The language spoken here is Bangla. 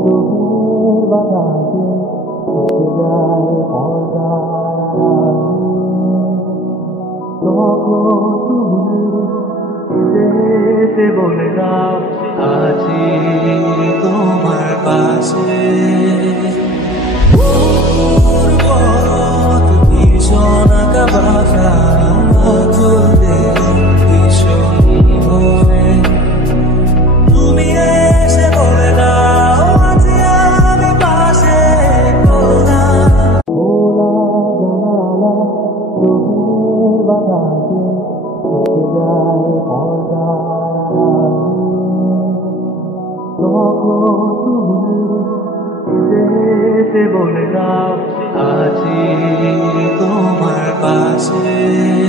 চোখের বাতাসে থেকে যায় পর্দার তখন তুমি এসে বলে দাও আছি তোমার পাশে। ভীষণ আঁকা বাঁকা চলতে ভীষণ ভোরে তুমি এসে বলে দাও আছি আমি পাশে। খোলা খোলা জানালা চোখের বাতাসে থেকে যায় পর্দার তখন তুমি এসে বলে দাও আছি তোমার পাশে।